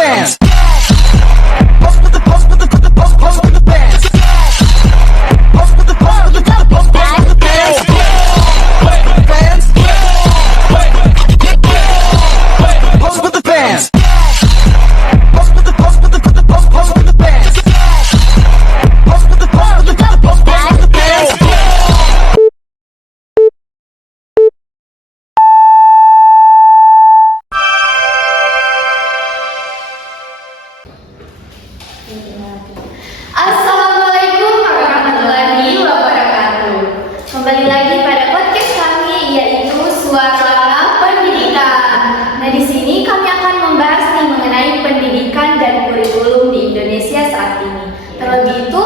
fans. Post with the post with the post with the fans. Post with the post with the post with the fans. Fans. Post with the fans. Post with the post with the post with the fans. Post with the post with the post with the fans. Assalamualaikum warahmatullahi wabarakatuh. Kembali lagi pada podcast kami, yaitu Suara Pendidikan. Nah, di sini kami akan membahas mengenai pendidikan dan kurikulum di Indonesia saat ini. Terlebih itu,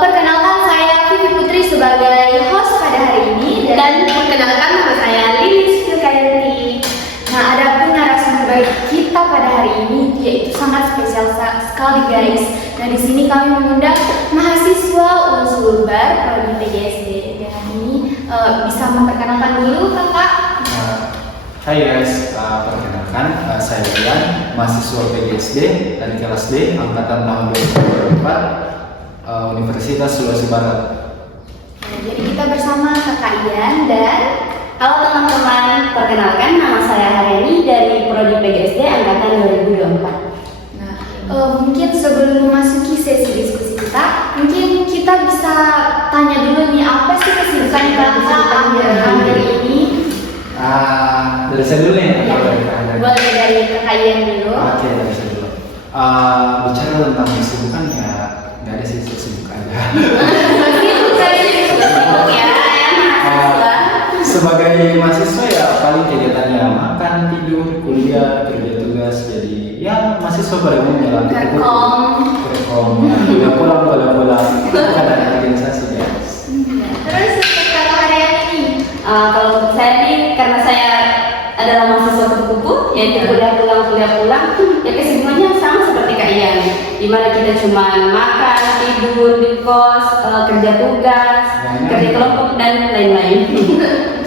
perkenalkan saya Vivi Putri sebagai host pada hari ini, dan perkenalkan nama saya Lilis Filkayanti. Nah, ada pun narasumber kita pada hari ini yaitu sangat spesial sekali, guys. Nah, di sini kami mengundang mahasiswa Unsulbar Prodi PGSD. Dan ini bisa memperkenalkan dulu, Kakak. Hai guys, perkenalkan saya Rian, mahasiswa PGSD dari kelas D, angkatan tahun 2024, Universitas Sulawesi Barat. Nah, jadi kita bersama Kakak Ian dan Halo teman-teman, perkenalkan nama saya Haryani dari Prodi PGSD angkatan 2024. Nah, mungkin sebelum memasuki sesi diskusi kita, mungkin kita bisa tanya dulu nih, apa sih kesibukan Kakak akhir-akhir ini? Dari saya dulu nih, Ya, atau dari Kak Haryani? boleh dari Kakak Ian dulu. Oke, dari saya dulu. Bicara tentang kesibukan ya, nggak ada sih, sibuk aja. Sebagai mahasiswa ya paling kegiatannya makan, tidur, kuliah, kerja tugas, jadi ya mahasiswa pada umumnya lah. Rekom, ya pulang, kadang organisasi ya. Terus Kakak Haryani ini, Kalau untuk saya nih, karena saya adalah mahasiswa kupu-kupu, yaitu kuliah pulang, ya kesibukannya sama seperti Kak Ian, dimana kita cuma makan, tidur di kos, kerja tugas, kerja kelompok dan lain-lain.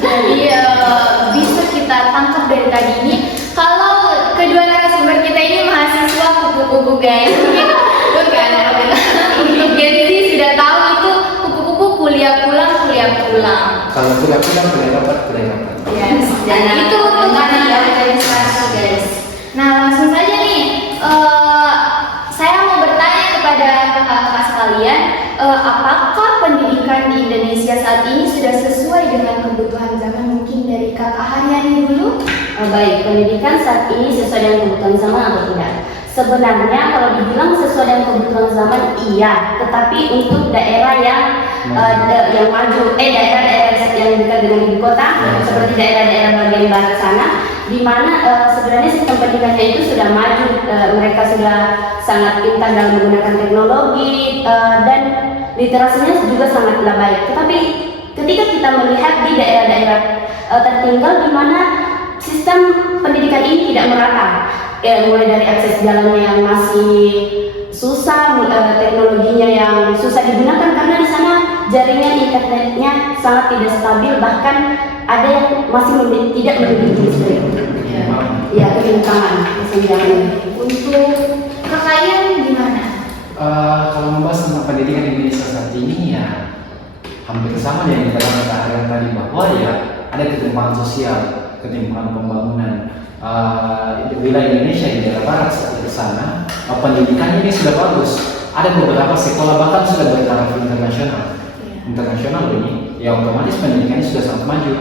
jadi bisa kita tangkap dari tadi ini, kalau kedua narasumber kita ini mahasiswa kupu-kupu, guys. Bukan, untuk Gen Z sudah tahu itu kupu-kupu kuliah pulang. Kalau kuliah dapat. Yes, dan itu untuk organisasi, guys. Nah, langsung saja nih, saya mau bertanya kepada kakak-kakak sekalian, apakah pendidikan di Indonesia saat ini sudah sesuai dengan kebutuhan zaman? Mungkin dari Kakak Haryani dulu. Baik, pendidikan saat ini sesuai dengan kebutuhan zaman atau tidak? Sebenarnya kalau dibilang sesuai dengan kebutuhan zaman, iya. Tetapi untuk daerah yang maju, daerah-daerah yang dekat dengan ibu kota, seperti daerah-daerah bagian barat sana, di mana sebenarnya sistem pendidikannya itu sudah maju, mereka sudah sangat pintar dalam menggunakan teknologi dan literasinya juga sangatlah baik. Tetapi ketika kita melihat di daerah-daerah tertinggal di mana sistem pendidikan ini tidak merata, mulai dari akses jalannya yang masih susah, teknologinya yang susah digunakan karena di sana jaringan internetnya sangat tidak stabil, bahkan ada yang masih tidak memiliki listrik. Ya, ketimpangan kesenjangan. Untuk Kakak Ian gimana? Kalau membahas tentang pendidikan di Indonesia saat ini ya hampir sama dengan yang dikatakan tadi, bahwa ya ada ketimpangan sosial, ketimpangan pembangunan. Di wilayah Indonesia di daerah barat seperti sana, pendidikannya ini sudah bagus. Ada beberapa sekolah bahkan sudah bertaraf internasional ini, ya otomatis pendidikannya sudah sangat maju.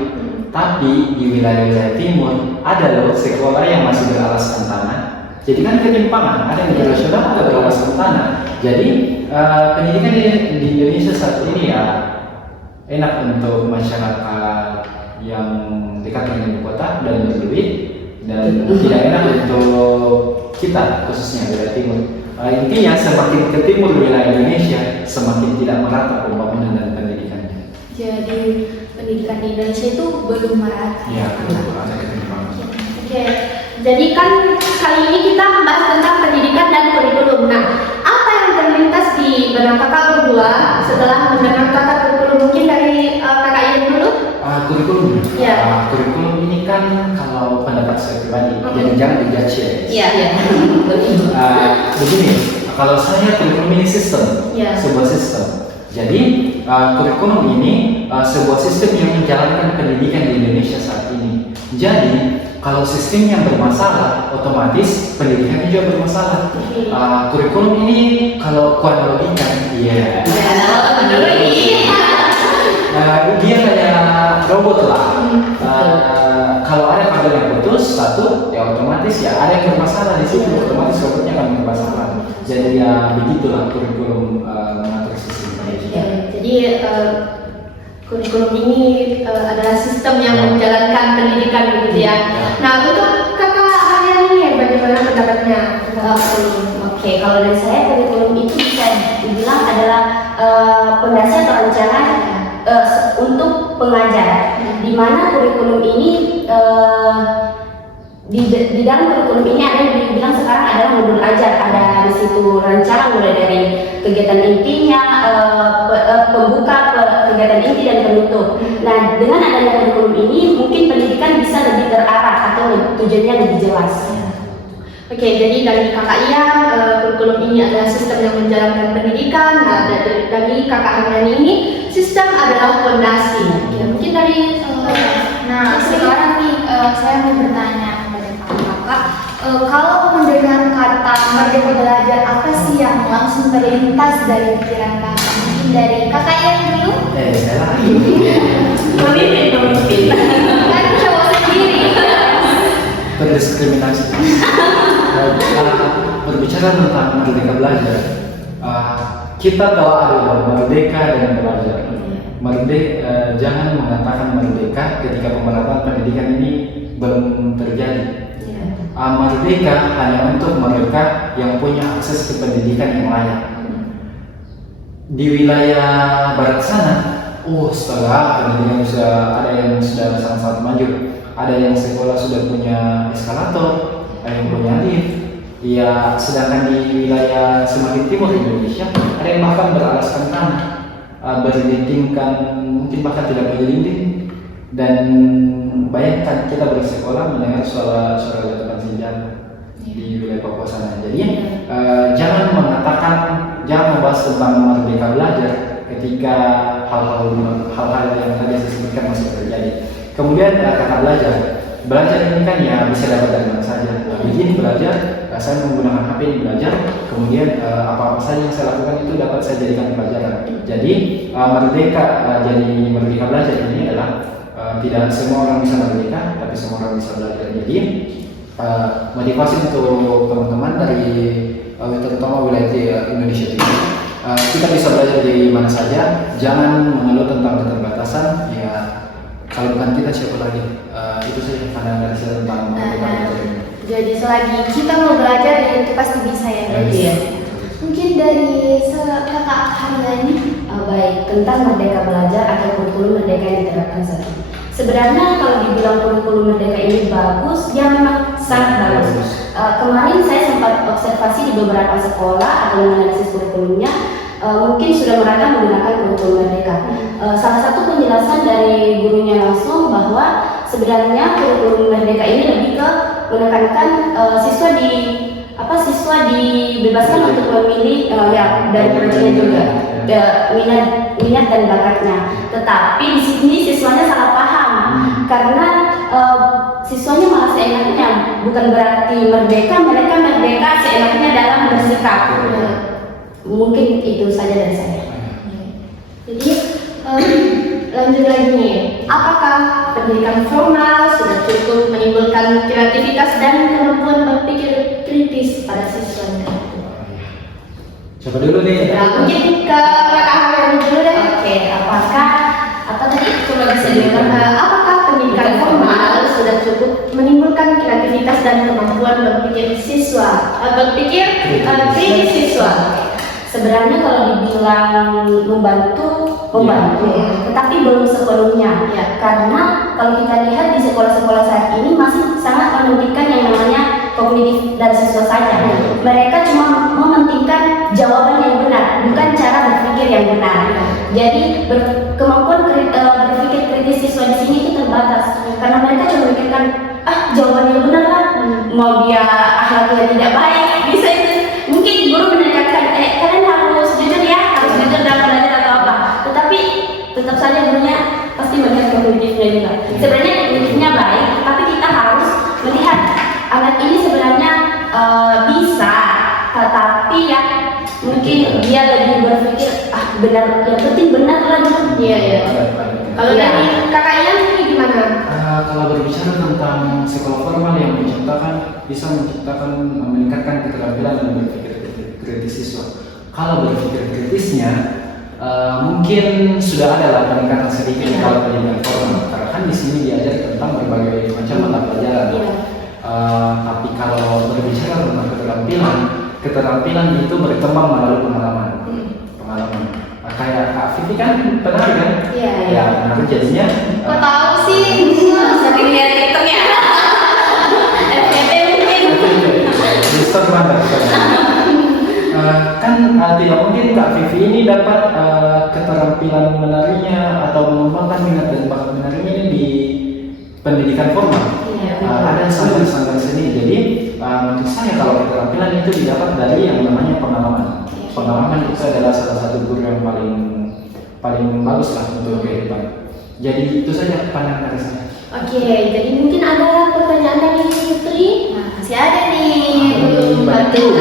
Tapi di wilayah timur ada loh sekolah yang masih beralaskan tanah. Jadi kan ketimpangan, ada yang internasional, ada beralaskan tanah. Jadi pendidikan di Indonesia saat ini ya enak untuk masyarakat yang dekat dengan ibu kota dan berduit, dan tidak enak untuk kita khususnya wilayah timur. Intinya semakin ke timur wilayah Indonesia semakin tidak merata pembangunan dan pendidikannya. Jadi pendidikan di Indonesia itu belum merata. Iya, betul, ada ketimpangan. Oke, jadi kan kali ini kita membahas tentang pendidikan dan kurikulum. Nah, apa yang terlintas di benak kakak berdua setelah mendengar kata kurikulum? Mungkin dari kakak Ian dulu. Kurikulum. Iya. Kurikulum ini kan kalau pendapat saya pribadi, jangan dijudge ya. Iya, iya. Begini, kalau saya kurikulum ini sistem, Iya. sebuah sistem. Jadi kurikulum ini sebuah sistem yang menjalankan pendidikan di Indonesia saat ini. Jadi kalau sistemnya bermasalah, otomatis pendidikannya juga bermasalah. Kurikulum ini kalau kuanalogikan, iya. Dia kayak robot lah. Kalau ada kabel yang putus satu, ya otomatis ya ada yang bermasalah di situ, otomatis robotnya akan bermasalah. Jadi ya begitulah kurikulum mengatur sistem pendidikan. Jadi kurikulum ini adalah sistem yang menjalankan pendidikan begitu ya. Nah, untuk kakak Haryani bagaimana pendapatnya? Oke, kalau dari saya kurikulum itu bisa dibilang adalah pondasi atau rancangan untuk pengajar, di mana kurikulum ini di dalam kurikulum ini ada yang dibilang sekarang adalah modul ajar, ada di situ rancangan mulai dari kegiatan intinya, pembuka, kegiatan inti dan penutup. Nah, dengan adanya kurikulum ini mungkin pendidikan bisa lebih terarah atau tujuannya lebih jelas. Oke, jadi dari kakak Ia, kurikulum ini adalah sistem yang menjalankan pendidikan. Nah, dari kakak Haryani ini, sistem adalah fondasi. Ya, mungkin dari Nah, sekarang nih saya mau bertanya kepada kakak, kalau mendengar kata merdeka belajar, apa sih yang langsung terlintas dari pikiran kakak? Mungkin dari kakak yang dulu? Saya lagi. Pemimpin. Kan cowok sendiri. Terdiskriminasi. Berbicara tentang merdeka belajar, kita telah ada merdeka dan belajar. Jangan mengatakan merdeka ketika pemerataan pendidikan ini belum terjadi. Merdeka hanya untuk mereka yang punya akses ke pendidikan yang layak. Di wilayah barat sana, setelah pendidikan sudah ada yang sudah sangat maju, ada yang sekolah sudah punya eskalator, ada yang punya lift. Ya, sedangkan di wilayah semakin timur Indonesia ada yang bahkan beralaskan tanah, berdindingkan, mungkin bahkan tidak berdinding. Dan bayangkan kita bersekolah mendengar suara letupan senjata di wilayah Papua sana. Jadi jangan membahas tentang merdeka belajar ketika hal-hal yang tadi saya sebutkan masih terjadi. Kemudian kata belajar ini kan ya bisa dapat dari mana saja. Begini belajar, saya menggunakan HP ini belajar, kemudian apa-apa saja yang saya lakukan itu dapat saya jadikan pelajaran. Jadi merdeka belajar ini adalah tidak semua orang bisa merdeka, tapi semua orang bisa belajar. Jadi motivasi untuk teman-teman dari terutama wilayah Indonesia ini, kita bisa belajar di mana saja. Jangan mengeluh tentang keterbatasan. Ya, kalau bukan kita siapa lagi? Itu saja pandangan dari saya tentang merdeka belajar ini. Jadi selagi kita mau belajar, ya itu pasti bisa ya. Iya. Mungkin dari kakak Haryani. Baik, tentang merdeka belajar atau kurikulum merdeka yang diterapkan saat ini. Sebenarnya kalau dibilang kurikulum merdeka ini bagus, ya memang sangat bagus. Kemarin saya sempat observasi di beberapa sekolah atau menganalisis kurikulumnya, mungkin sudah mereka menggunakan kurikulum merdeka. Salah satu penjelasan dari gurunya langsung bahwa sebenarnya kurikulum merdeka ini lebih ke menekankan siswa dibebaskan untuk memilih dan proyeknya juga minat dan bakatnya. Tetapi di sini siswanya salah paham karena siswanya malah seenaknya, bukan berarti mereka merdeka seenaknya dalam bersikap. Mungkin itu saja dari saya. Jadi lanjut lagi nih, apakah pendidikan formal sudah cukup menimbulkan kreativitas dan kemampuan berpikir kritis pada siswanya? Coba dulu nih. Nah, mungkin ke kakak Haryani dulu deh. Oke, apa tadi coba bisa diulang? Apakah pendidikan formal sudah cukup menimbulkan kreativitas dan kemampuan berpikir kritis siswa? Sebenarnya kalau dibilang membantu, tetapi belum sepenuhnya. Karena kalau kita lihat di sekolah-sekolah saat ini masih sangat mementingkan yang namanya kognitif dari siswa saja. Mereka cuma mementingkan jawaban yang benar, bukan cara berpikir yang benar. Jadi kemampuan berpikir kritis siswa di sini itu terbatas karena mereka cuma memikirkan jawaban yang benar lah, mau dia akhlak yang tidak baik. Bisa itu mungkin guru menekankan kalian harus jujur ya, harus jujur dalam belajar atau apa. Tetapi tetap saja gurunya pasti melihat kognitifnya juga. Sebenarnya kognitifnya baik, tapi kita harus melihat anak ini sebenarnya bisa, tetapi ya mungkin dia lebih berpikir benar, yang penting benar lah gitu. Iya, iya. Kalau dari kakaknya ini gimana? Kalau berbicara tentang sekolah formal yang bisa meningkatkan keterampilan dan berpikir kritis siswa. Kalau berpikir kritisnya mungkin sudah ada lah peningkatan sedikit kalau pendidikan formal, karena kan di sini diajar tentang berbagai macam mata pelajaran. Tapi kalau berbicara tentang keterampilan itu berkembang melalui pengalaman. Kayak Kak Vivi kan pernah kan? Iya. Ya, nah jadinya. Kok tahu sih? Sering lihat TikTok ya. FYP mungkin. Instagram kan tidak mungkin Kak Vivi ini dapat keterampilan menarinya atau mengembangkan minat dan bakat menarinya ini di pendidikan formal. Ada sanggar-sanggar seni. Jadi menurut saya kalau keterampilan itu didapat dari yang namanya pengalaman. Pengalaman itu adalah salah satu guru yang paling bagus lah untuk kehidupan. Jadi itu saja pandangan dari saya. Oke, jadi mungkin ada pertanyaan dari Putri. Nah, masih ada nih. Belum bantu.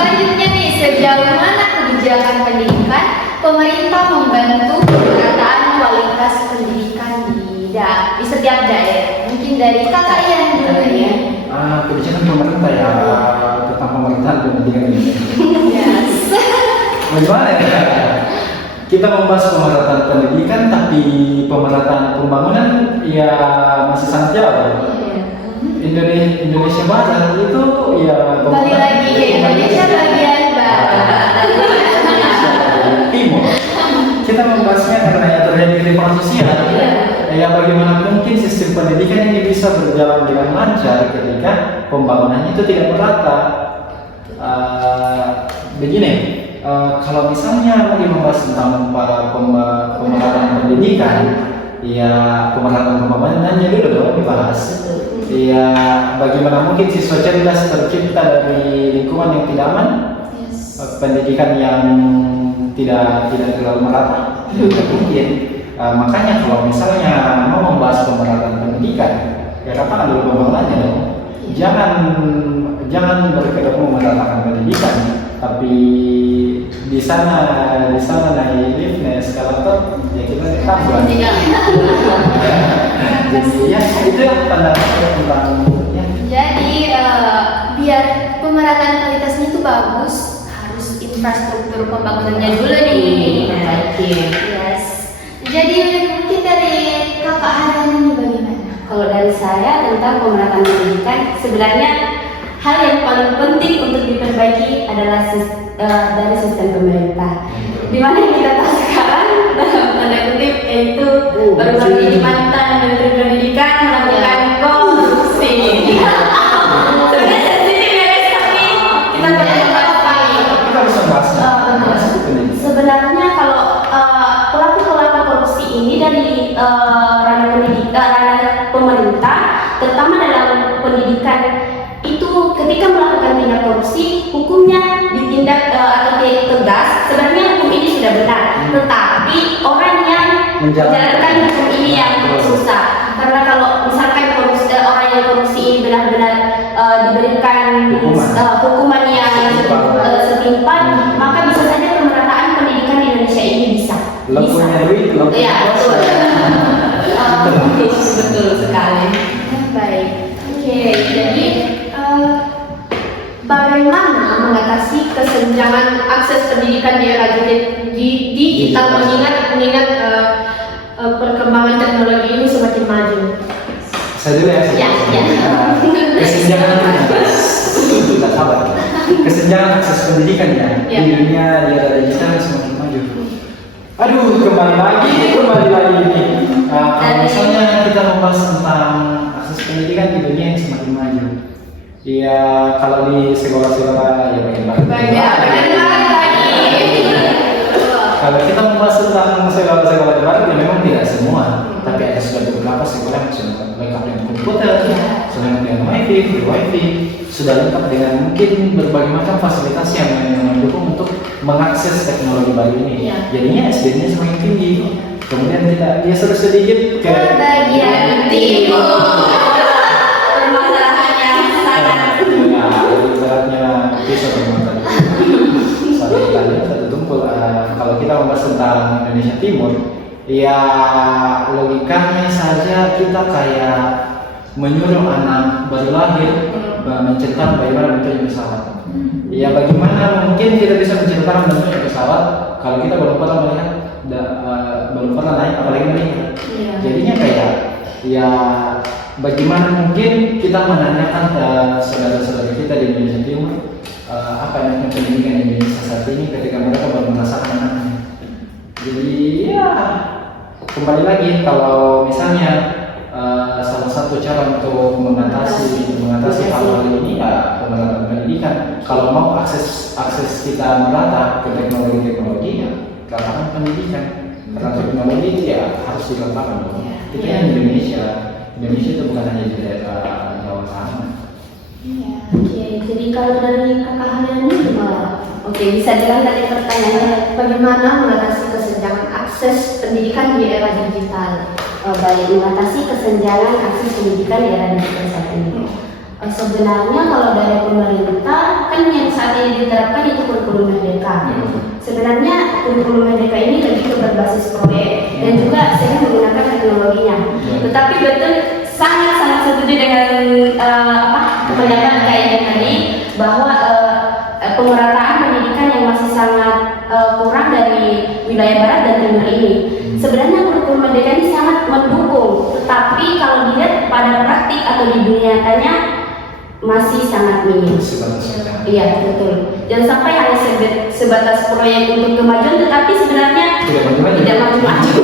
Selanjutnya nih, sejauh mana kebijakan pendidikan pemerintah membantu pemerataan kualitas pendidikan di setiap daerah? Mungkin dari kakak yang dulu ya. Kebijakan pemerintah ya tentang pemerintahan pendidikan ini. Yes. Bagaimana ya? Kita membahas pemerataan pendidikan, tapi pemerataan pembangunan ya masih sangat jauh. Indonesia Barat itu ya Kembali lagi ke Indonesia bagian barat. Timur. Kita membahasnya karena ya terjadi ketimpangan sosial. Ya bagaimana mungkin sistem pendidikan ini bisa berjalan dengan lancar ketika pembangunannya itu tidak merata. Begini, kalau misalnya lagi membahas tentang pemerataan pendidikan, ya pemerataan pembangunannya dulu dong dibahas. Ya bagaimana mungkin siswa cerdas tercipta dari lingkungan yang tidak aman, pendidikan yang tidak terlalu merata, tidak mungkin. Makanya kalau misalnya mau membahas pemerataan pendidikan, ya katakan dulu pembangunannya dong. Jangan berkedok memeratakan pendidikan, tapi di sana naifnya eskalator ya kita tabrak. Jadi ya itu yang pandangan tentang ya. Jadi biar pemerataan kualitasnya itu bagus, harus infrastruktur pembangunannya dulu nih. Yes. Jadi mungkin dari kakak Hanan ini bagaimana? Kalau dari saya tentang pemerataan pendidikan, sebenarnya hal yang paling penting untuk diperbaiki adalah dari sistem pemerintah. Di mana kita tahu sekarang dalam tanda kutip yaitu baru-baru ini mantan Menteri Pendidikan melakukan korupsi. Sebenarnya sensitif ya guys, tapi kita perlu apa? Kita bisa bahas. Sebenarnya kalau pelaku-pelaku korupsi ini dari ranah pendidikan, ranah pemerintah, terutama dalam pendidikan itu ketika melakukan tindak korupsi, hukumnya ditindak atau tegas. Sebenarnya hukum ini sudah benar, tetapi orang yang menjalankan hukum ini yang susah. Karena kalau misalkan orang yang korupsi ini benar-benar diberikan hukuman yang setimpal, maka bisa saja pemerataan pendidikan di Indonesia ini bisa. Ya, betul sekali. Baik. Oke, jadi bagaimana mengatasi kesenjangan akses pendidikan di era digital mengingat perkembangan teknologi ini semakin maju? Saya dulu ya. Kesenjangan tidak sabar. Kesenjangan akses pendidikan ya di dunia di era digital semakin maju. Aduh, kembali lagi ini. Kalau misalnya kita membahas tentang akses pendidikan di dunia yang semakin maju, ya kalau di sekolah-sekolah ya banyak. Kalau kita membahas tentang sekolah-sekolah di Barat, ya memang tidak semua, tapi ada sudah beberapa sekolah yang sudah lengkap dengan komputer, sudah lengkap dengan wifi, sudah lengkap dengan mungkin berbagai macam fasilitas yang mendukung untuk mengakses teknologi baru ini. Jadinya SD-nya semakin tinggi. Kemudian dia sudah sedikit ke bagian timur. Permasalahannya sangat. Ibaratnya pisau memang tadi. Satu tumpul. Kalau kita membahas tentang Indonesia Timur, ya logikanya saja kita kayak menyuruh anak baru lahir mencetak bagaimana bentuknya pesawat. Ya bagaimana mungkin kita bisa menceritakan bentuknya pesawat kalau kita belum pernah melihat, belum pernah naik apalagi melihat. Jadinya kayak ya bagaimana mungkin kita menanyakan ke saudara-saudara kita di Indonesia Timur apa yang pendidikan di Indonesia saat ini ketika mereka baru merasakan anaknya. Jadi ya kembali lagi kalau misalnya salah satu cara untuk mengatasi hal ini ya pemerataan pendidikan. Kalau mau akses kita merata ke teknologi ya katakan pendidikan. Karena teknologi itu ya harus dilakukan dong. Kita yang Indonesia itu bukan hanya di daerah Jawa sana. Oke, jadi kalau dari kakak Hana ini gimana? Oke, bisa dilanjut dari pertanyaannya. Bagaimana mengatasi kesenjangan akses pendidikan di era digital? Baik, mengatasi kesenjangan akses pendidikan di era digital saat ini. Sebenarnya kalau dari pemerintah kan yang saat ini diterapkan itu kurikulum merdeka. Sebenarnya kurikulum merdeka ini lebih ke berbasis proyek dan juga saya menggunakan teknologinya. Tetapi betul sangat setuju dengan pendapat kayaknya tadi bahwa pemerataan pendidikan yang masih sangat kurang dari wilayah barat dan timur ini. Sebenarnya kurikulum merdeka ini sangat mendukung, tetapi kalau dilihat pada praktik atau di dunia nyatanya masih sangat minim. Iya betul. Jangan sampai hanya sebatas proyek untuk kemajuan, tetapi sebenarnya tidak maju-maju.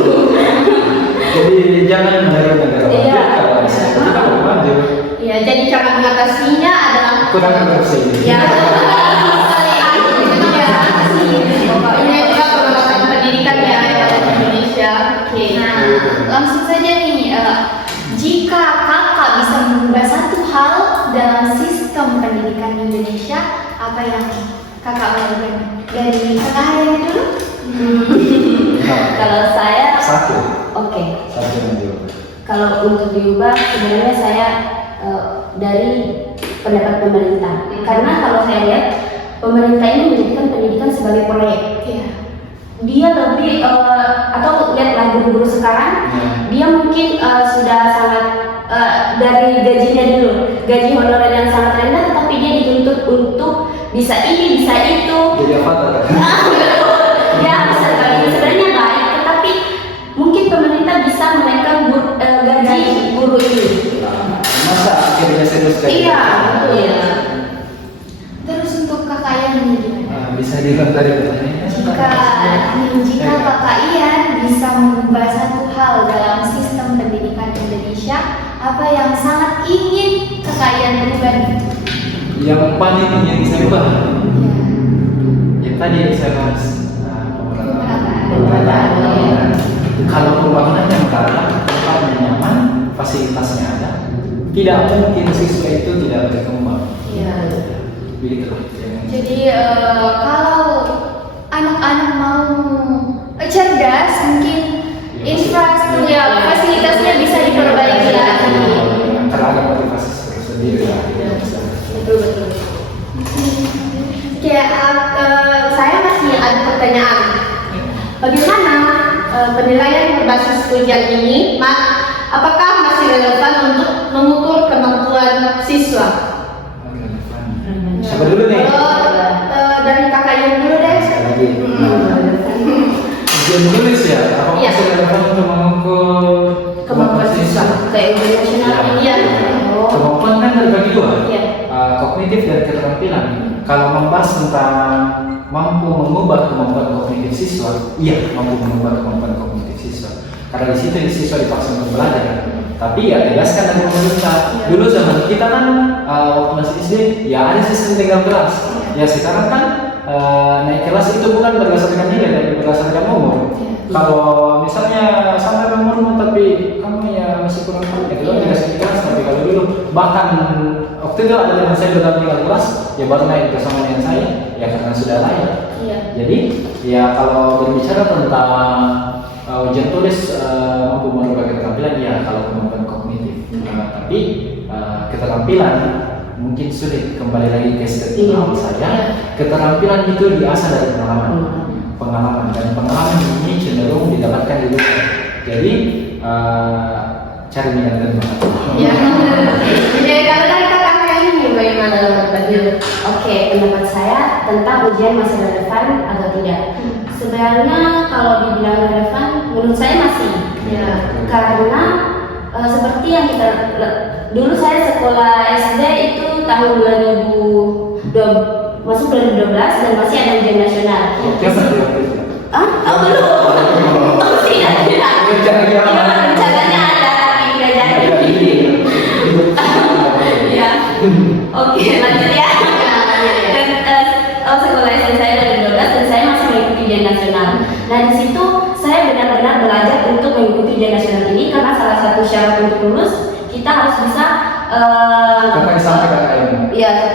Jadi jangan dari negara maju kalau kita belum maju. Iya, jadi cara mengatasinya adalah Kurang korupsi. ya. Ini juga pengembangan pendidikan ya di Indonesia. Oke. Nah, langsung saja nih, jika kakak bisa mengubah satu hal dalam sistem pendidikan di Indonesia, apa yang kakak lakukan? Dari kakak yang dulu? Kalau saya Satu yang diubah. kalau untuk diubah sebenarnya saya dari pendapat pemerintah. Karena kalau saya lihat pemerintah ini menjadikan pendidikan sebagai proyek. Dia lebih atau lihatlah guru-guru sekarang, dia mungkin sudah sangat dari gajinya dulu, gaji honorer yang sangat rendah, tetapi dia dituntut untuk bisa ini, bisa itu. Jadi avatar. Ya, bisa sekali. Sebenarnya baik, tetapi mungkin pemerintah bisa menaikkan gaji guru ini. Masa akhirnya serius kayak Iya, betul ya. Terus untuk kakak yang ini gimana? Bisa dilihat dari pertanyaannya. Jika kakak Ian bisa mengubah satu hal dalam sistem pendidikan Indonesia, apa yang sangat ingin kakak Ian ubah? Yang paling ingin saya ubah, yang tadi saya bahas pemerataan. Kalau pembangunan yang merata, tempatnya nyaman, fasilitasnya ada, tidak mungkin siswa itu tidak berkembang. Begitu. Jadi kalau anak-anak mau cerdas, mungkin infrastruktur fasilitasnya bisa diperbaiki lagi. Karena ada motivasi tersendiri. Betul. Saya masih ada pertanyaan. Bagaimana penilaian berbasis ujian ini, apakah masih relevan untuk mengukur kemampuan siswa? Siapa dulu nih? Dari kakak yang dulu deh. Sekali lagi. Ujian tulis ya, apa masih relevan untuk mengukur Kemampuan siswa. Kayak ujian nasional ini ya. Kemampuan kan terbagi dua, Iya. kognitif dan keterampilan. Kalau membahas tentang mampu mengubah kemampuan kognitif siswa, iya mampu mengubah kemampuan kognitif siswa. Karena di situ siswa dipaksa untuk belajar. Tapi ya tegaskan dari pemerintah. Dulu zaman kita kan waktu masih SD, ya ada sistem tinggal kelas. Ya sekarang kan naik kelas itu bukan berdasarkan nilai tapi berdasarkan umur. Kalau misalnya sampai umurmu tapi kamu ya masih kurang pandai, itu tidak sih kelas. Tapi kalau dulu bahkan waktu itu ada teman saya dalam tinggal kelas, ya baru naik bersama dengan saya, ya karena sudah layak. Iya. Jadi ya kalau berbicara tentang ujian tulis mampu merubah keterampilan, ya kalau kemampuan kognitif. Tapi keterampilan mungkin sulit, kembali lagi ke statement awal saya. Keterampilan itu diasah dari pengalaman dan pengalaman ini cenderung didapatkan di luar. Jadi cari minat dan bakat. Ya. Jadi kalau dari kakak ini bagaimana berbagi? Oke, pendapat saya tentang ujian masih relevan atau tidak. Sebenarnya kalau dibilang relevan, menurut saya masih. Ya. Karena seperti yang kita dulu saya sekolah SD itu tahun 2012 masuk 2012 dan masih ada ujian nasional. Ah, oh belum. Oh tidak. Rencananya ada tapi tidak jadi. Ya. Oke, lanjut ya. Dan sekolah SD saya 2012 dan saya masih mengikuti ujian nasional. Nah di situ saya benar-benar belajar untuk mengikuti ujian nasional ini karena salah satu syarat untuk lulus kita harus bisa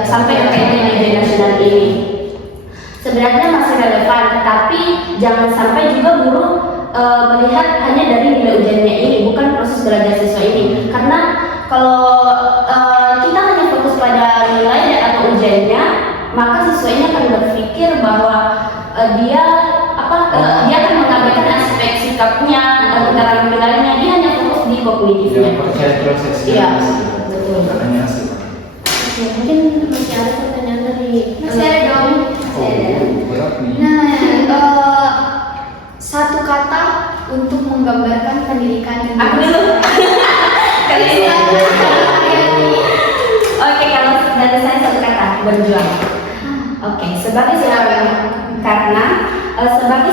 sampai ke ujian nasional ini. Sebenarnya masih relevan, tapi jangan sampai juga guru melihat hanya dari nilai ujiannya ini, bukan proses belajar siswa ini. Karena kalau kita hanya fokus pada nilai atau ujiannya, maka siswa ini akan berpikir bahwa dia akan mengabaikan aspek sikapnya atau keterampilannya, dia hanya fokus di kognitifnya. Percaya proses. Iya, betul. Katanya asli. Oke, mungkin masih ada pertanyaan dari Masih ada dong. Berat nih. Nah, satu kata untuk menggambarkan pendidikan ini. Aku dulu. Kali ini. Oke, kalau dari saya satu kata, berjuang. Oke, sebagai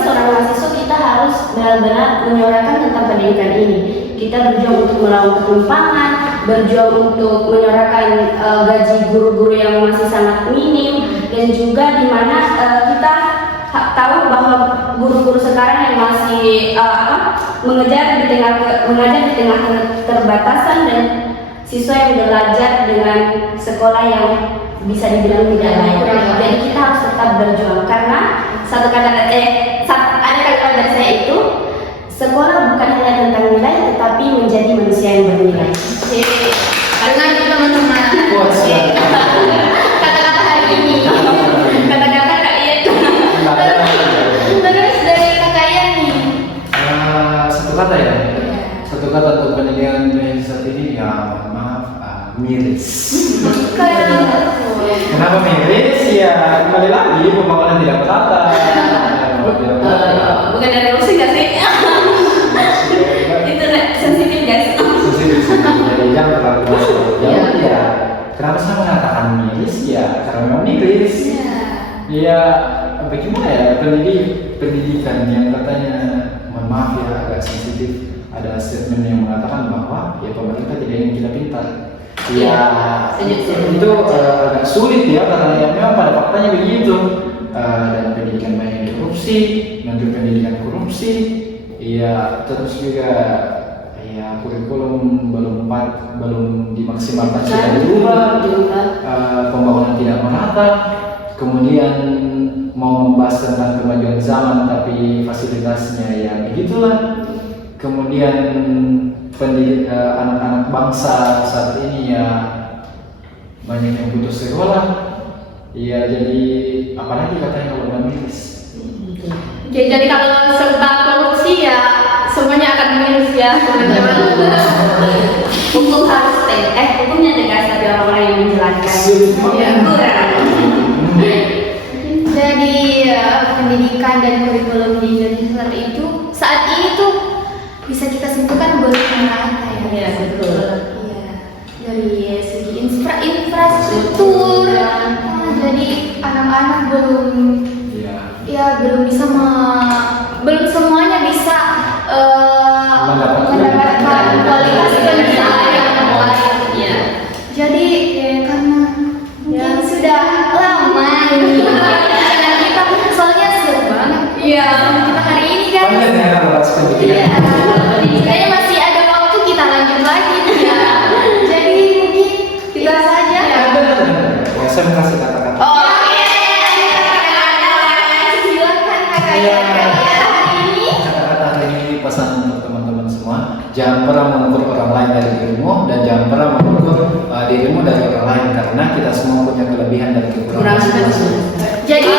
seorang mahasiswa kita harus benar-benar menyuarakan tentang pendidikan ini. Kita berjuang untuk melawan ketimpangan, berjuang untuk menyuarakan gaji guru-guru yang masih sangat minim, dan juga di mana kita tahu bahwa guru-guru sekarang yang masih mengajar di tengah keterbatasan dan siswa yang belajar dengan sekolah yang bisa dibilang tidak layak. Jadi kita harus tetap berjuang karena ada kalimat dari saya itu, sekolah bukan hanya tentang nilai tetapi menjadi manusia yang bernilai. Karena itu teman-teman. Kata-kata hari ini. Kata-kata Kak Ian. Terus dari Kak Ian nih. Satu kata ya. Satu kata untuk pendidikan saat ini ya maaf, miris. Kenapa miris? Ya kembali lagi pembangunan tidak merata. Bukan dari Rusi nggak sih? Itu sensitif guys. Jadi jangan terlalu masuk. Ya, kenapa saya mengatakan miris? Ya karena memang miris. Ya bagaimana ya pendidikan yang katanya, mohon maaf ya agak sensitif. Ada statement yang mengatakan bahwa ya pemerintah tidak ingin kita pintar. Ya itu agak sulit ya karena ya memang pada faktanya begitu. Dan pendidikan banyak korupsi, menteri pendidikan korupsi, ya terus juga ya kurikulum belum dimaksimalkan, sudah dirubah, pembangunan tidak merata, kemudian mau membahas tentang kemajuan zaman tapi fasilitasnya ya begitulah, kemudian anak-anak bangsa saat ini ya banyak yang putus sekolah. Iya, jadi apalagi katanya kalau udah miris. Jadi kalau serta korupsi ya semuanya akan miris ya teman-teman. Hukum harus hukumnya tegas tapi orang-orang yang menjalankan Ya. kurang. Jadi pendidikan dan kurikulum di Indonesia itu saat ini tuh bisa kita simpulkan belum merata ya. Iya, betul. Iya. Dari segi infrastruktur, jadi anak-anak belum belum semuanya bisa mendapatkan kualitas pendidikan yang baik. Iya. Jadi karena mungkin sudah lama ini kita untuk teman-teman semua. Jangan pernah mengukur orang lain dari dirimu, dan jangan pernah mengukur dirimu dari orang lain, karena kita semua punya kelebihan dan kekurangan. Kurang. Jadi